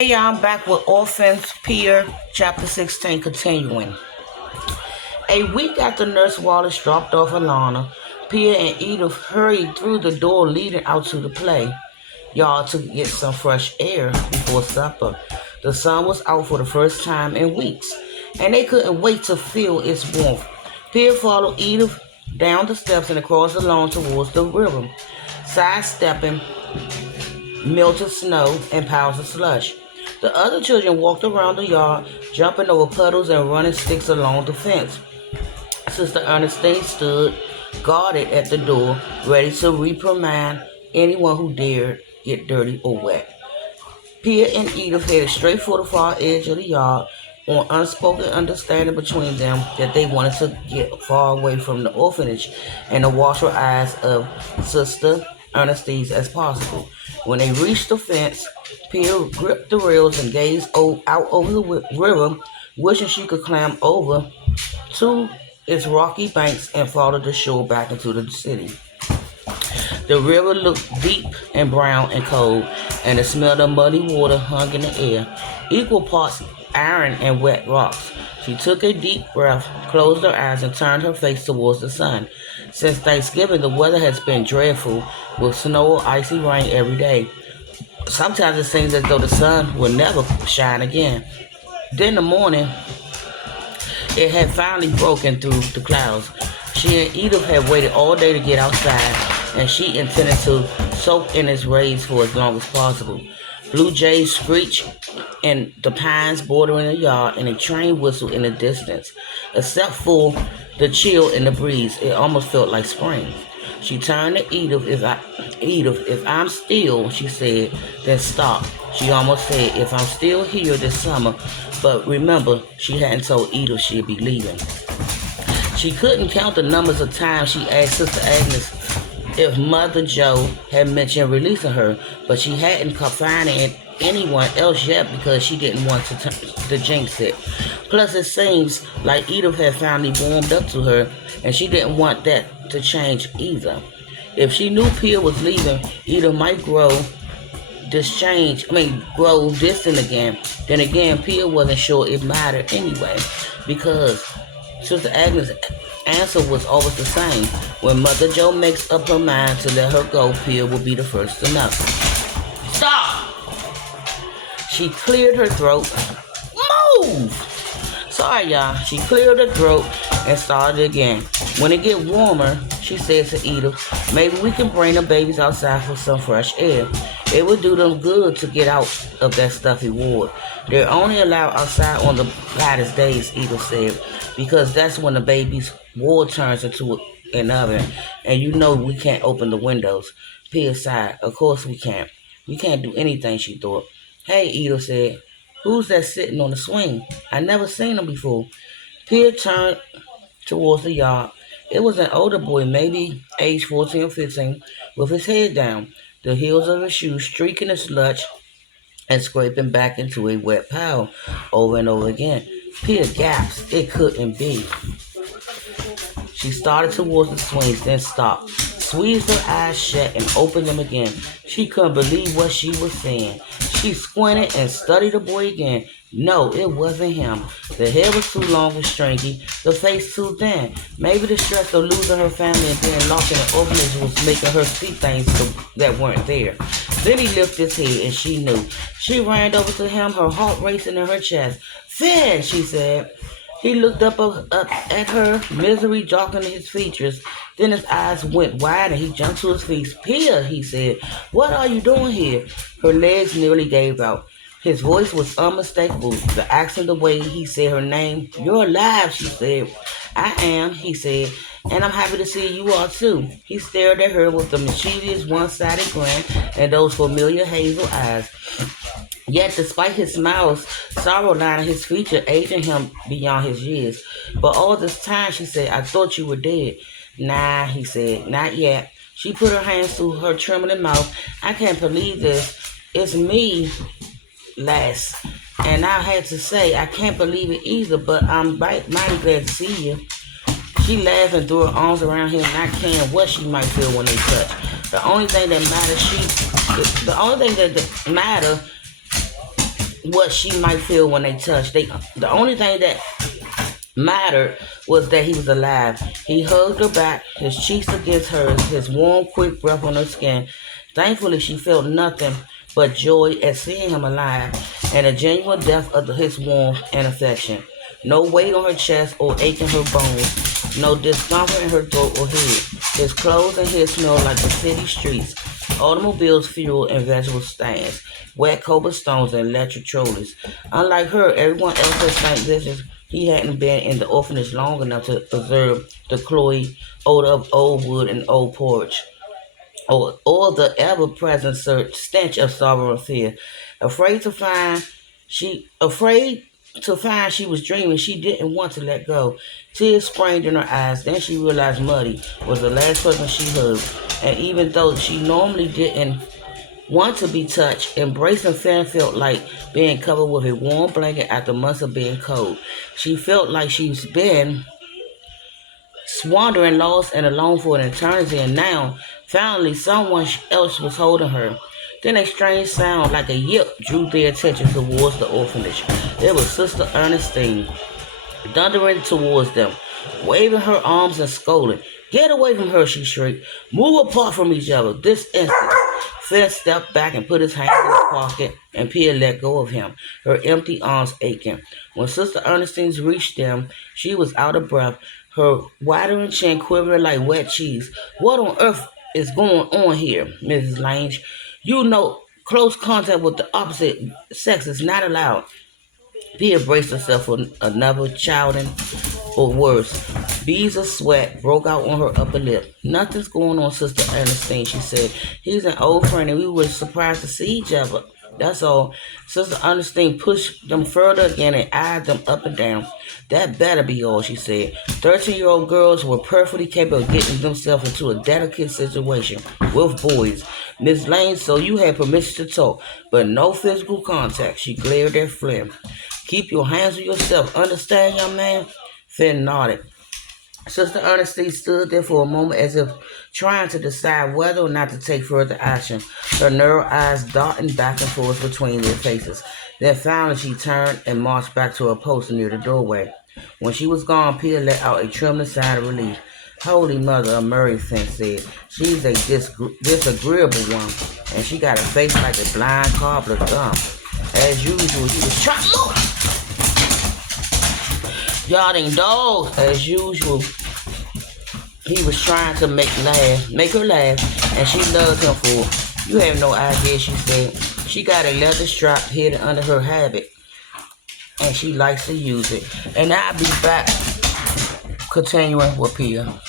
Hey y'all, I'm back with Orphan's Pier, Chapter 16, continuing. A week after Nurse Wallace dropped off Alana, Pia and Edith hurried through the door leading out to the play. Y'all to get some fresh air before supper. The sun was out for the first time in weeks, and they couldn't wait to feel its warmth. Pia followed Edith down the steps and across the lawn towards the river, sidestepping melted snow and piles of slush. The other children walked around the yard, jumping over puddles and running sticks along the fence. Sister Ernestine stood guarded at the door, ready to reprimand anyone who dared get dirty or wet. Pia and Edith headed straight for the far edge of the yard, on unspoken understanding between them that they wanted to get far away from the orphanage and the watery eyes of Sister Ernestine as possible. When they reached the fence, Pia gripped the rails and gazed out over the river, wishing she could climb over to its rocky banks and follow the shore back into the city. The river looked deep and brown and cold, and the smell of muddy water hung in the air, equal parts iron and wet rocks. She took a deep breath, closed her eyes, and turned her face towards the sun. Since Thanksgiving, the weather has been dreadful, with snow or icy rain every day. Sometimes it seems as though the sun will never shine again. Then in the morning, it had finally broken through the clouds. She and Edith had waited all day to get outside, and she intended to soak in its rays for as long as possible. Blue jays screeched in the pines bordering the yard, and a train whistled in the distance. Except for the chill in the breeze, it almost felt like spring. She turned to Edith. If I'm still, she said, then stop. She almost said, if I'm still here this summer, but remember, she hadn't told Edith she'd be leaving. She couldn't count the numbers of times she asked Sister Agnes if Mother Joe had mentioned releasing her, but she hadn't confided in anyone else yet because she didn't want to jinx it. Plus, it seems like Edith had finally warmed up to her, and she didn't want that to change either. If she knew Pia was leaving, Edith might grow distant again. Then again, Pia wasn't sure it mattered anyway, because Sister Agnes' answer was always the same. When Mother Joe makes up her mind to let her go, Pia will be the first to know. Stop! She cleared her throat. Move! Sorry, y'all. She cleared her throat and started again. When it get warmer, she said to Edith, maybe we can bring the babies outside for some fresh air. It would do them good to get out of that stuffy ward. They're only allowed outside on the hottest days, Edith said, because that's when the baby's ward turns into an oven, and you know we can't open the windows. Pia sighed. Of course we can't. We can't do anything, she thought. Hey, Edith said, who's that sitting on the swing? I never seen him before. Pia turned towards the yard. It was an older boy, maybe age 14 or 15, with his head down, the heels of his shoes streaking the sludge and scraping back into a wet pile over and over again. Pia gasped. It couldn't be. She started towards the swings, then stopped, squeezed her eyes shut, and opened them again. She couldn't believe what she was seeing. She squinted and studied the boy again. No, it wasn't him. The hair was too long and stringy, the face too thin. Maybe the stress of losing her family and being locked in an orphanage was making her see things that weren't there. Then he lifted his head, and she knew. She ran over to him, her heart racing in her chest. Finn, she said. He looked up at her, misery darkening his features. Then his eyes went wide and he jumped to his feet. Pia, he said, what are you doing here? Her legs nearly gave out. His voice was unmistakable, the accent, the way he said her name. You're alive, she said. I am, he said, and I'm happy to see you are too. He stared at her with the mischievous one-sided grin and those familiar hazel eyes. Yet, despite his smiles, sorrow lining his feature, aging him beyond his years. But all this time, she said, I thought you were dead. Nah, he said, not yet. She put her hands to her trembling mouth. I can't believe this. It's me, lass. And I had to say, I can't believe it either, but I'm mighty glad to see you. She laughed and threw her arms around him, not caring what she might feel when they touch. The only thing that matters what she might feel when they touched. The only thing that mattered was that he was alive. He hugged her back, his cheeks against hers, his warm, quick breath on her skin. Thankfully, she felt nothing but joy at seeing him alive and a genuine depth of his warmth and affection. No weight on her chest or ache in her bones, no discomfort in her throat or head. His clothes and hair smelled like the city streets, automobiles, fuel, and vegetable stands, wet cobblestones, and electric trolleys. Unlike her, everyone else had stank visits. He hadn't been in the orphanage long enough to observe the cloying odor of old wood and old porch, or the ever-present stench of sorrow and fear. Afraid to find afraid to find she was dreaming, she didn't want to let go. Tears sprang in her eyes. Then she realized Muddy was the last person she hugged, and even though she normally didn't want to be touched, embracing Finn felt like being covered with a warm blanket after months of being cold. She felt like she's been wandering lost and alone for an eternity, and now, finally, someone else was holding her. Then a strange sound like a yip drew their attention towards the orphanage. It was Sister Ernestine, thundering towards them, waving her arms and scolding. "Get away from her," she shrieked. "Move apart from each other this instant." Finn stepped back and put his hands in his pocket, and Pia let go of him, her empty arms aching. When Sister Ernestine reached them, she was out of breath, her withering chin quivering like wet cheese. "What on earth is going on here, Mrs. Lange? You know close contact with the opposite sex is not allowed." Pia braced herself for another chiding or worse. Beads of sweat broke out on her upper lip. "Nothing's going on, Sister Ernestine," she said. "He's an old friend and we were surprised to see each other. That's all." Sister Ernestine pushed them further again and eyed them up and down. "That better be all," she said. 13-year-old girls were perfectly capable of getting themselves into a delicate situation with boys. "Miss Lane, so you had permission to talk, but no physical contact." She glared at Flynn. "Keep your hands to yourself. Understand, young man?" Finn nodded. Sister Ernestine stood there for a moment as if trying to decide whether or not to take further action, her narrow eyes darting back and forth between their faces. Then finally she turned and marched back to her post near the doorway. When she was gone, Peter let out a trembling sigh of relief. "Holy Mother of Mary," Finn said. "She's a disagreeable one, and she got a face like a blind cobbler's thumb." As usual, he was trying to move. Yachting dogs, as usual. He was trying to make her laugh, and she loved him for it. "You have no idea," she said. "She got a leather strap hidden under her habit, and she likes to use it." And I'll be back continuing with Pia.